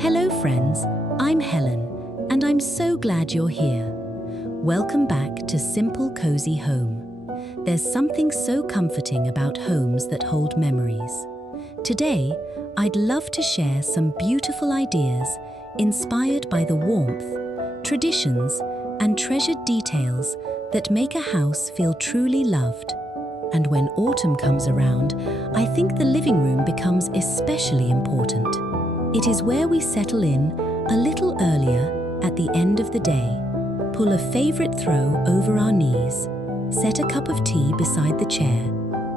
Hello friends, I'm Helen, and I'm so glad you're here. Welcome back to Simple Cozy Home. There's something so comforting about homes that hold memories. Today, I'd love to share some beautiful ideas inspired by the warmth, traditions, and treasured details that make a house feel truly loved. And when autumn comes around, I think the living room becomes especially important. It is where we settle in a little earlier at the end of the day, pull a favorite throw over our knees, set a cup of tea beside the chair,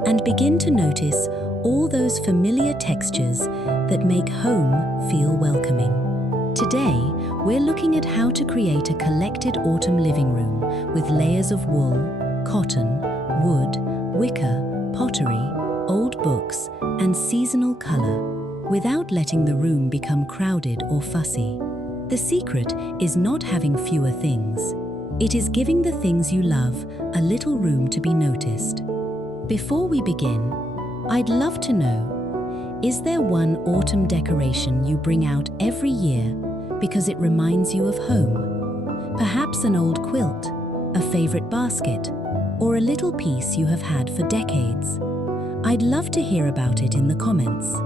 and begin to notice all those familiar textures that make home feel welcoming. Today, we're looking at how to create a collected autumn living room with layers of wool, cotton, wood, wicker, pottery, old books, and seasonal color, without letting the room become crowded or fussy. The secret is not having fewer things. It is giving the things you love a little room to be noticed. Before we begin, I'd love to know, is there one autumn decoration you bring out every year because it reminds you of home? Perhaps an old quilt, a favorite basket, or a little piece you have had for decades. I'd love to hear about it in the comments.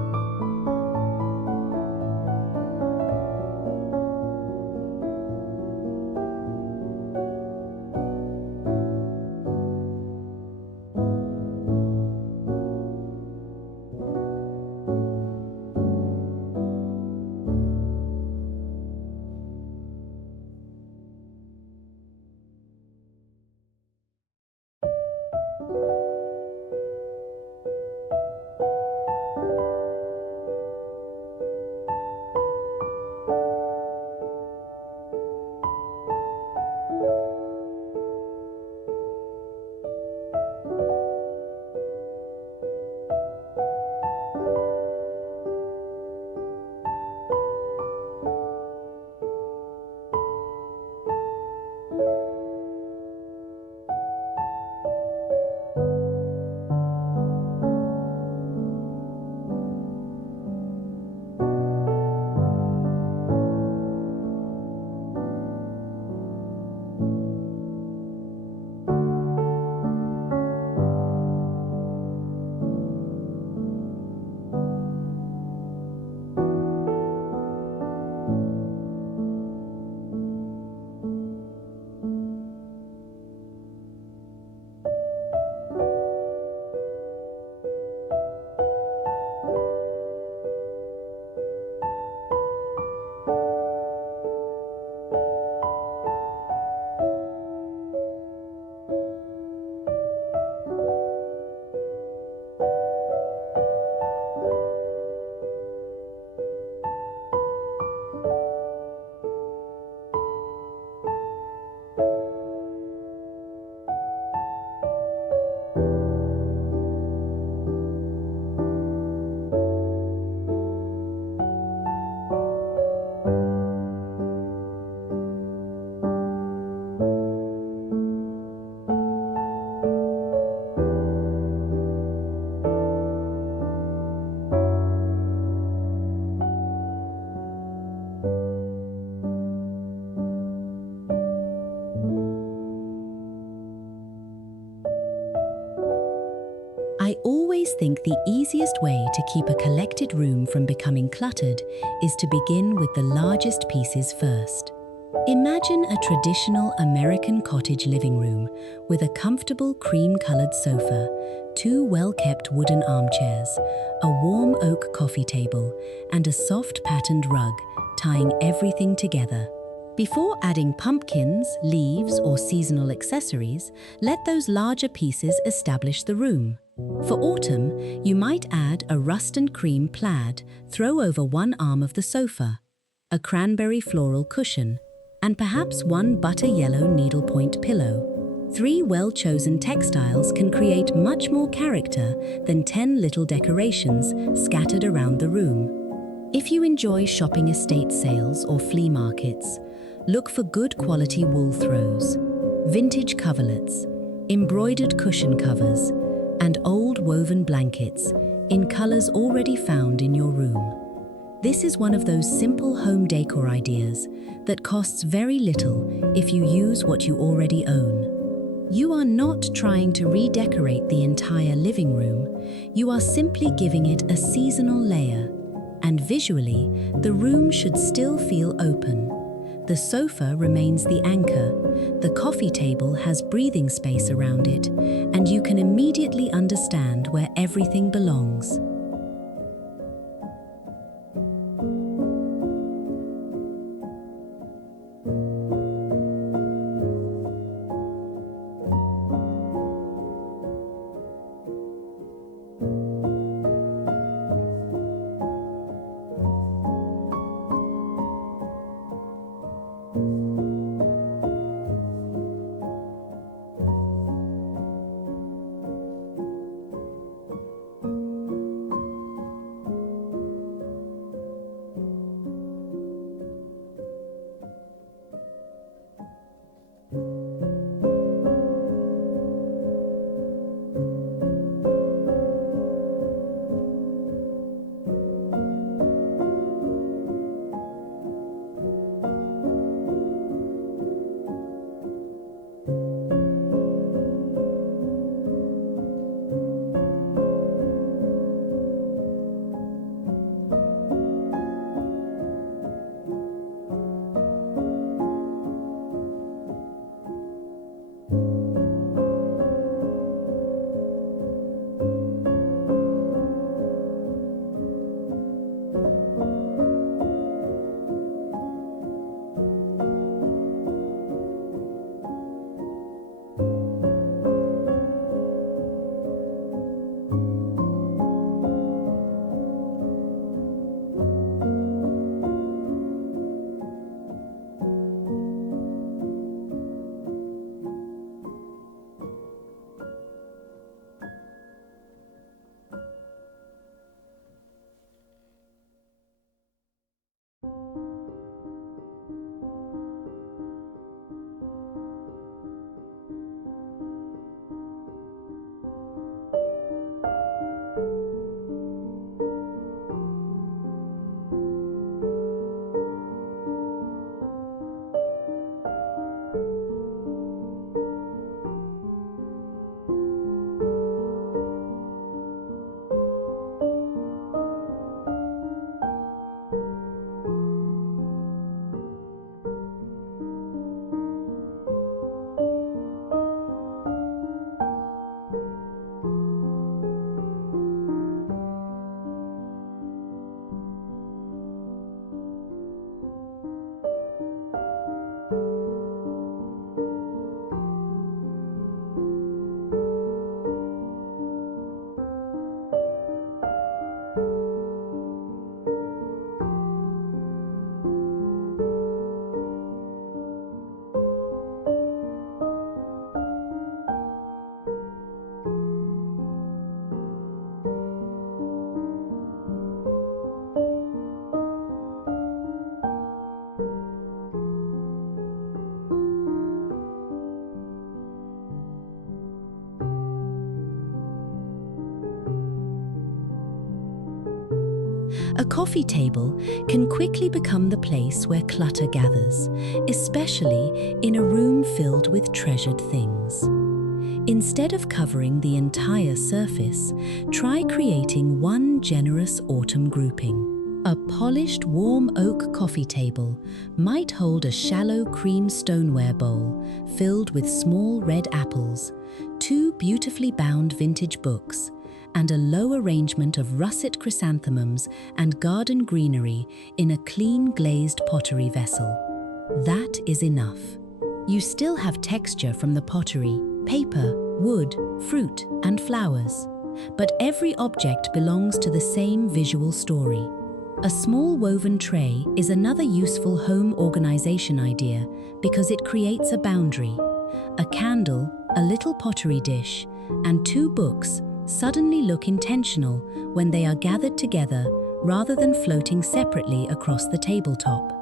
I always think the easiest way to keep a collected room from becoming cluttered is to begin with the largest pieces first. Imagine a traditional American cottage living room with a comfortable cream-colored sofa, two well-kept wooden armchairs, a warm oak coffee table, and a soft patterned rug, tying everything together. Before adding pumpkins, leaves, or seasonal accessories, let those larger pieces establish the room. For autumn, you might add a rust and cream plaid throw over one arm of the sofa, a cranberry floral cushion, and perhaps one butter yellow needlepoint pillow. 3 well-chosen textiles can create much more character than 10 little decorations scattered around the room. If you enjoy shopping estate sales or flea markets, look for good quality wool throws, vintage coverlets, embroidered cushion covers, and old woven blankets in colors already found in your room. This is one of those simple home decor ideas that costs very little if you use what you already own. You are not trying to redecorate the entire living room, you are simply giving it a seasonal layer. And visually, the room should still feel open. The sofa remains the anchor, the coffee table has breathing space around it, and you can immediately understand where everything belongs. A coffee table can quickly become the place where clutter gathers, especially in a room filled with treasured things. Instead of covering the entire surface, try creating one generous autumn grouping. A polished warm oak coffee table might hold a shallow cream stoneware bowl filled with small red apples, two beautifully bound vintage books, and a low arrangement of russet chrysanthemums and garden greenery in a clean glazed pottery vessel. That is enough. You still have texture from the pottery, paper, wood, fruit, and flowers, but every object belongs to the same visual story. A small woven tray is another useful home organization idea because it creates a boundary. A candle, a little pottery dish, and two books suddenly look intentional when they are gathered together rather than floating separately across the tabletop.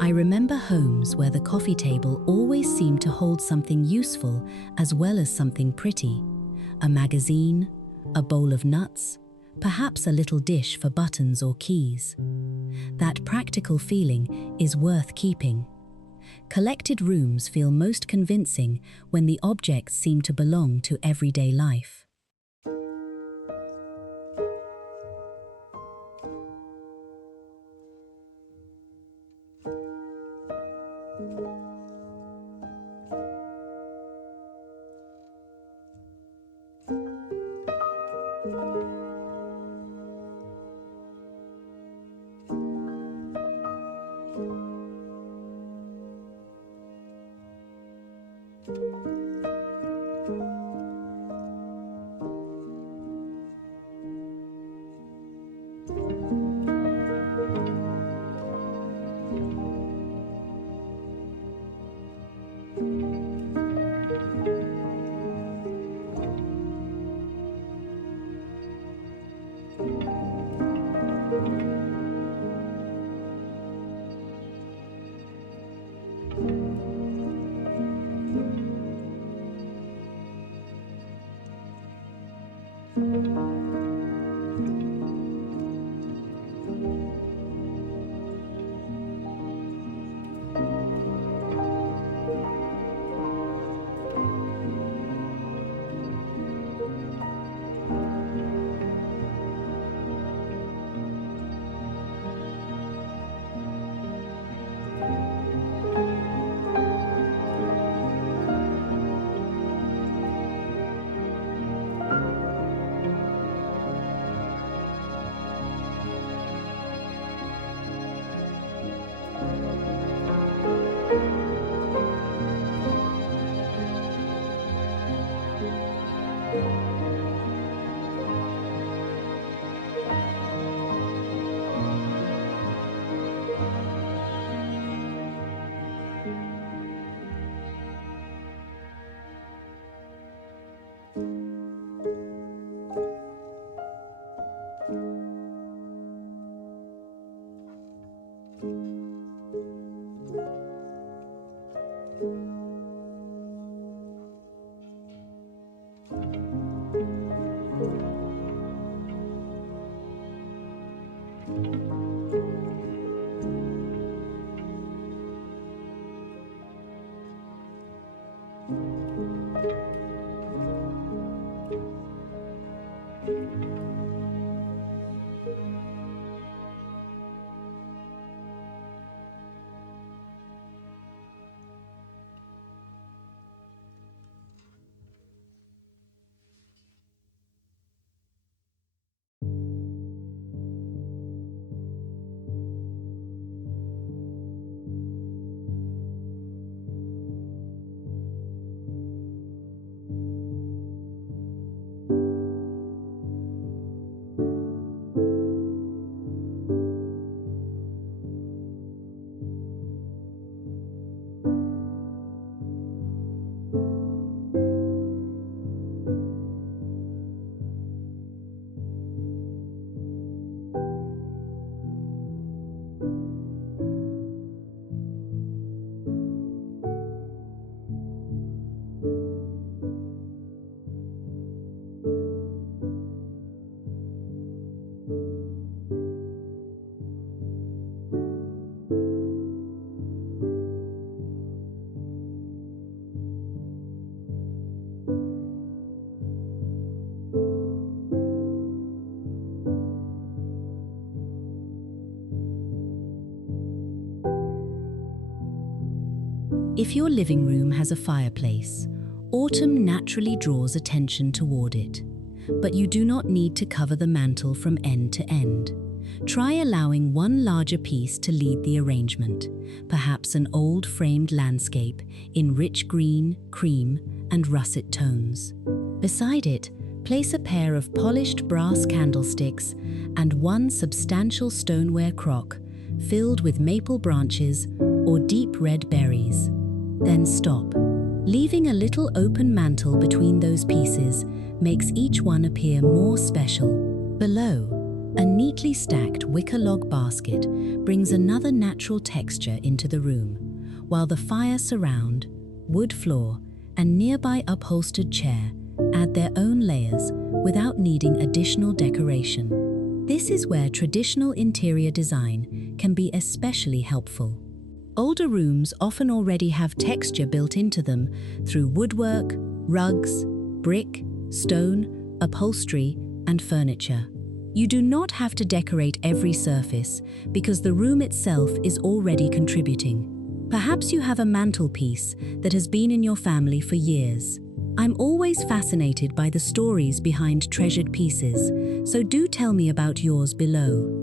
I remember homes where the coffee table always seemed to hold something useful as well as something pretty. A magazine, a bowl of nuts, perhaps a little dish for buttons or keys. That practical feeling is worth keeping. Collected rooms feel most convincing when the objects seem to belong to everyday life. If your living room has a fireplace, autumn naturally draws attention toward it. But you do not need to cover the mantel from end to end. Try allowing one larger piece to lead the arrangement, perhaps an old framed landscape in rich green, cream, and russet tones. Beside it, place a pair of polished brass candlesticks and one substantial stoneware crock filled with maple branches or deep red berries. Then stop. Leaving a little open mantle between those pieces makes each one appear more special. Below, a neatly stacked wicker log basket brings another natural texture into the room, while the fire surround, wood floor, and nearby upholstered chair add their own layers without needing additional decoration. This is where traditional interior design can be especially helpful. Older rooms often already have texture built into them through woodwork, rugs, brick, stone, upholstery, and furniture. You do not have to decorate every surface because the room itself is already contributing. Perhaps you have a mantelpiece that has been in your family for years. I'm always fascinated by the stories behind treasured pieces, so do tell me about yours below.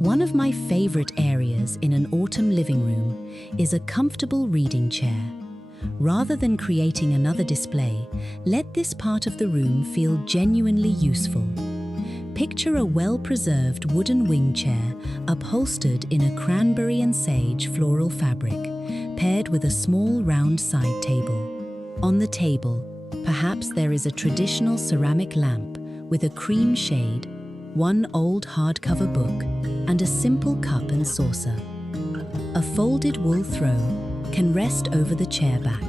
One of my favorite areas in an autumn living room is a comfortable reading chair. Rather than creating another display, let this part of the room feel genuinely useful. Picture a well-preserved wooden wing chair upholstered in a cranberry and sage floral fabric, paired with a small round side table. On the table, perhaps there is a traditional ceramic lamp with a cream shade, one old hardcover book, and a simple cup and saucer. A folded wool throw can rest over the chair back,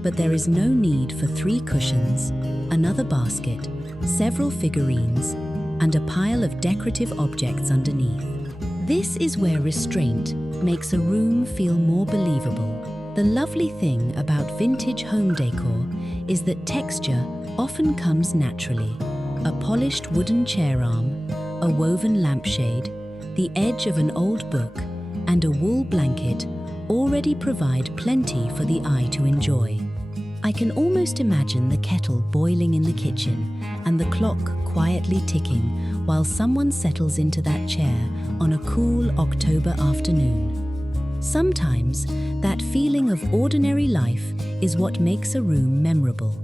but there is no need for 3 cushions, another basket, several figurines, and a pile of decorative objects underneath. This is where restraint makes a room feel more believable. The lovely thing about vintage home decor is that texture often comes naturally. A polished wooden chair arm, a woven lampshade, the edge of an old book, and a wool blanket already provide plenty for the eye to enjoy. I can almost imagine the kettle boiling in the kitchen and the clock quietly ticking while someone settles into that chair on a cool October afternoon. Sometimes, that feeling of ordinary life is what makes a room memorable.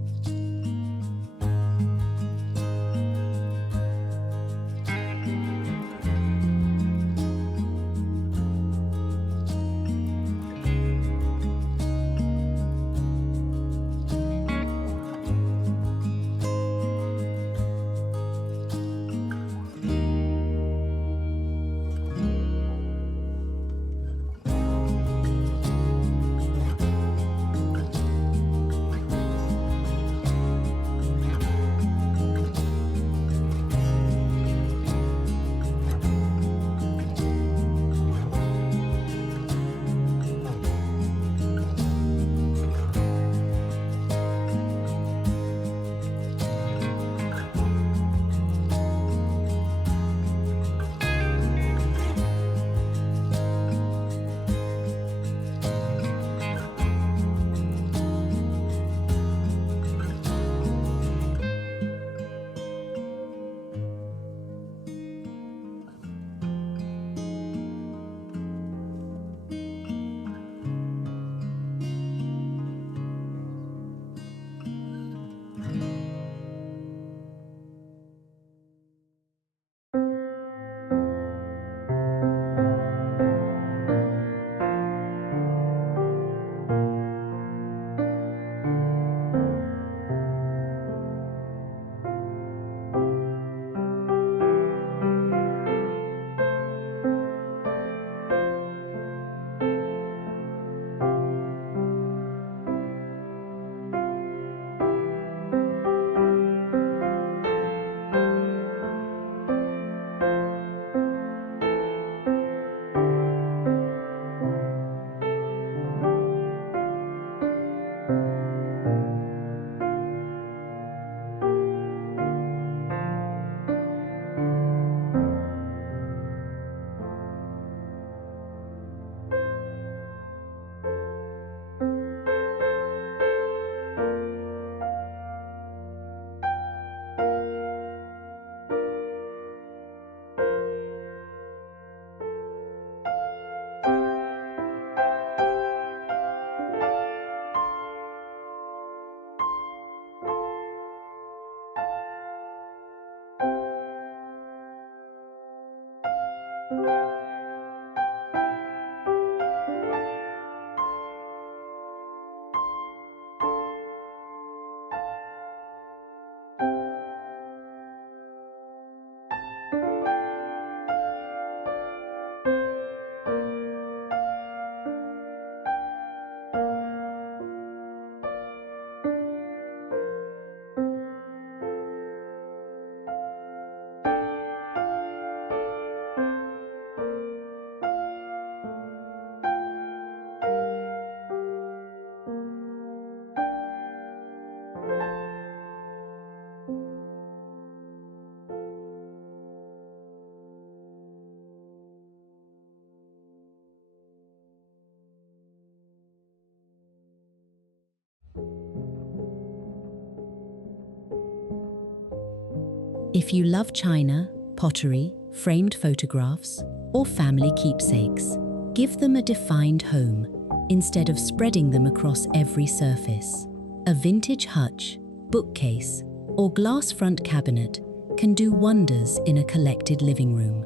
If you love china, pottery, framed photographs, or family keepsakes, give them a defined home instead of spreading them across every surface. A vintage hutch, bookcase, or glass front cabinet can do wonders in a collected living room.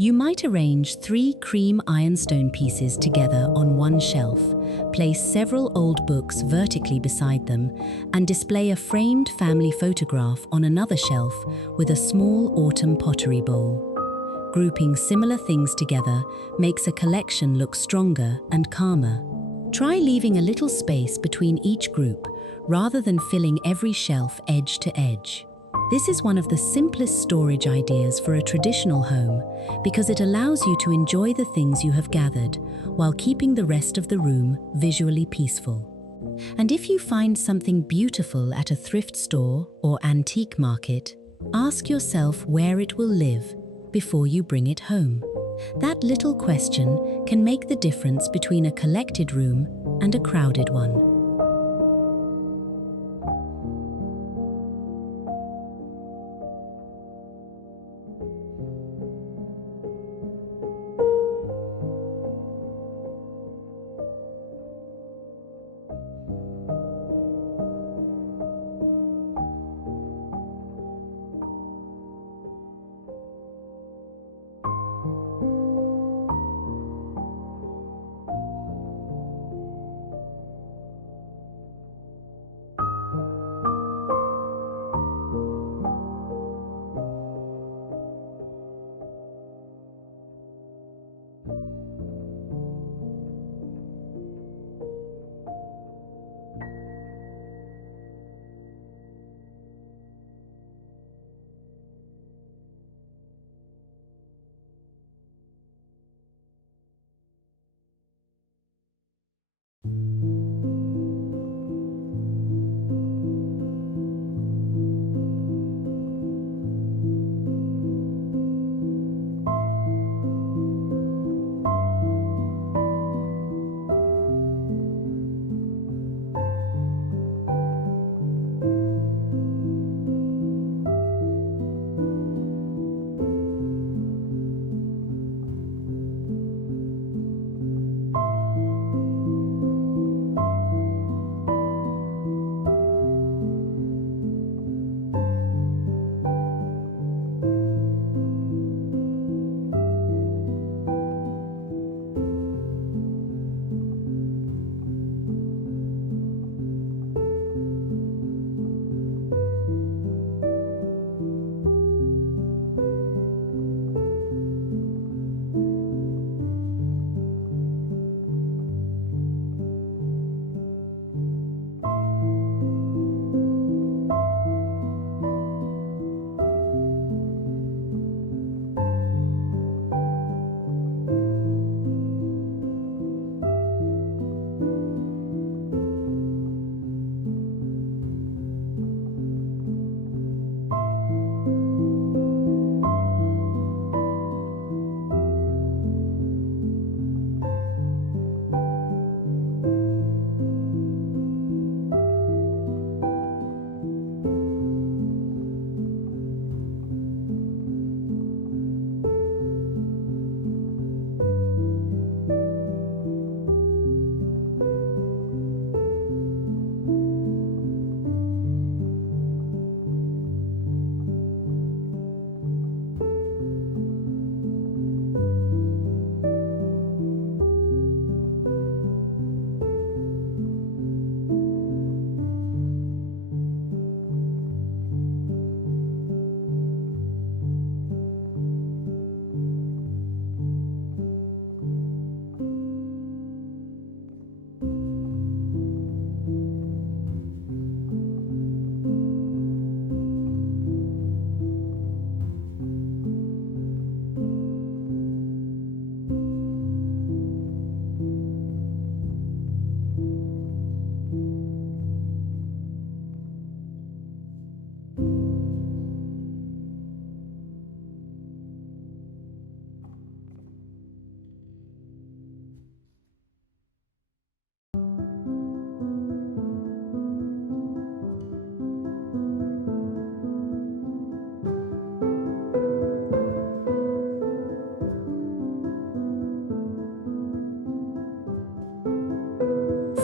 You might arrange 3 cream ironstone pieces together on one shelf, place several old books vertically beside them, and display a framed family photograph on another shelf with a small autumn pottery bowl. Grouping similar things together makes a collection look stronger and calmer. Try leaving a little space between each group rather than filling every shelf edge to edge. This is one of the simplest storage ideas for a traditional home because it allows you to enjoy the things you have gathered while keeping the rest of the room visually peaceful. And if you find something beautiful at a thrift store or antique market, ask yourself where it will live before you bring it home. That little question can make the difference between a collected room and a crowded one.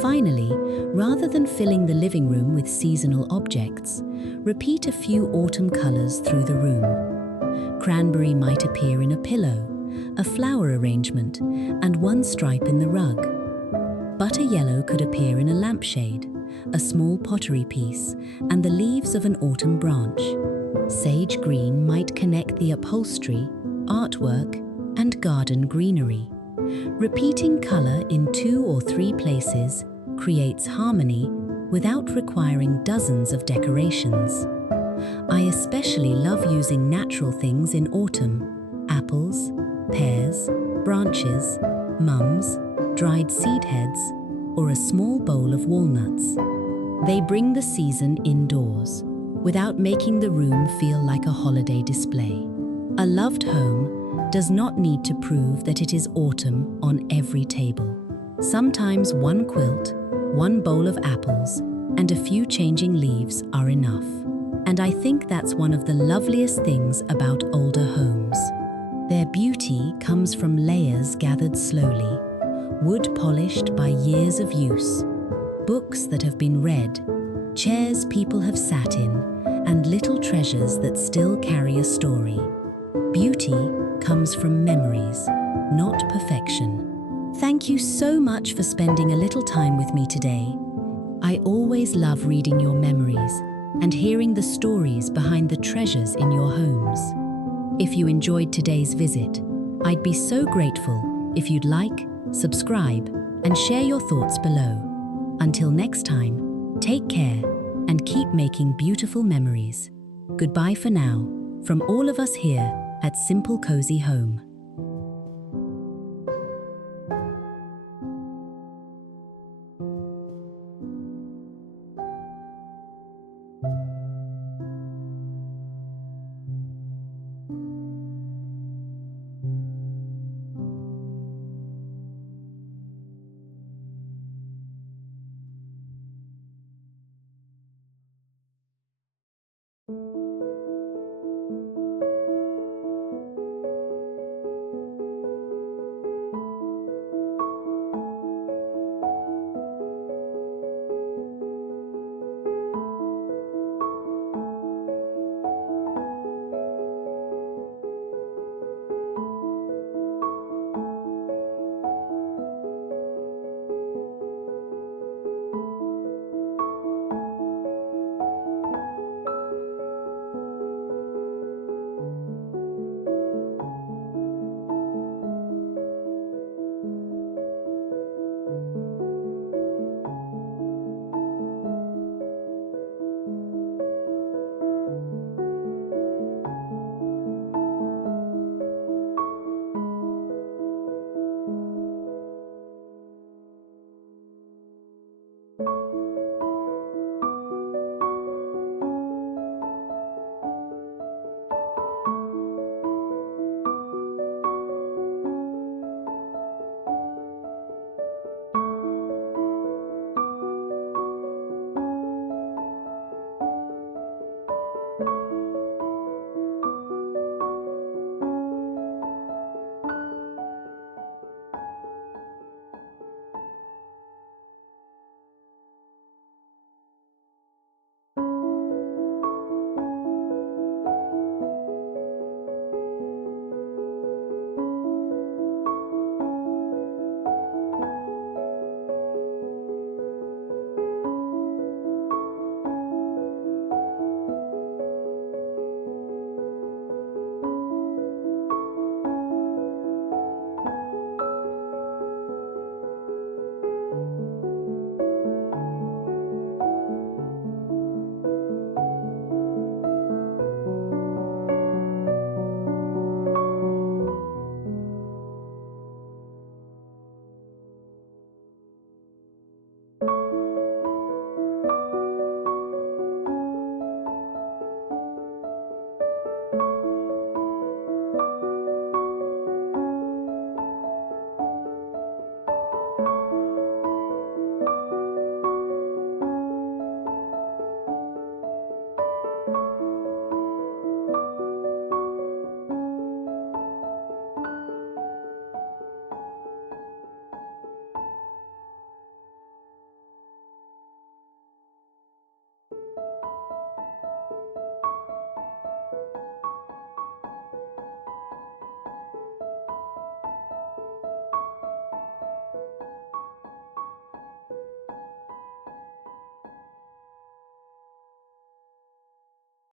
Finally, rather than filling the living room with seasonal objects, repeat a few autumn colors through the room. Cranberry might appear in a pillow, a flower arrangement, and one stripe in the rug. Butter yellow could appear in a lampshade, a small pottery piece, and the leaves of an autumn branch. Sage green might connect the upholstery, artwork, and garden greenery. Repeating color in 2 or 3 places creates harmony without requiring dozens of decorations. I especially love using natural things in autumn: apples, pears, branches, mums, dried seed heads, or a small bowl of walnuts. They bring the season indoors, without making the room feel like a holiday display. A loved home does not need to prove that it is autumn on every table. Sometimes one quilt, one bowl of apples, and a few changing leaves are enough. And I think that's one of the loveliest things about older homes. Their beauty comes from layers gathered slowly, wood polished by years of use, books that have been read, chairs people have sat in, and little treasures that still carry a story. Beauty comes from memories, not perfection. Thank you so much for spending a little time with me today. I always love reading your memories and hearing the stories behind the treasures in your homes. If you enjoyed today's visit, I'd be so grateful if you'd like, subscribe, and share your thoughts below. Until next time, take care and keep making beautiful memories. Goodbye for now, from all of us here at Simple Cozy Home.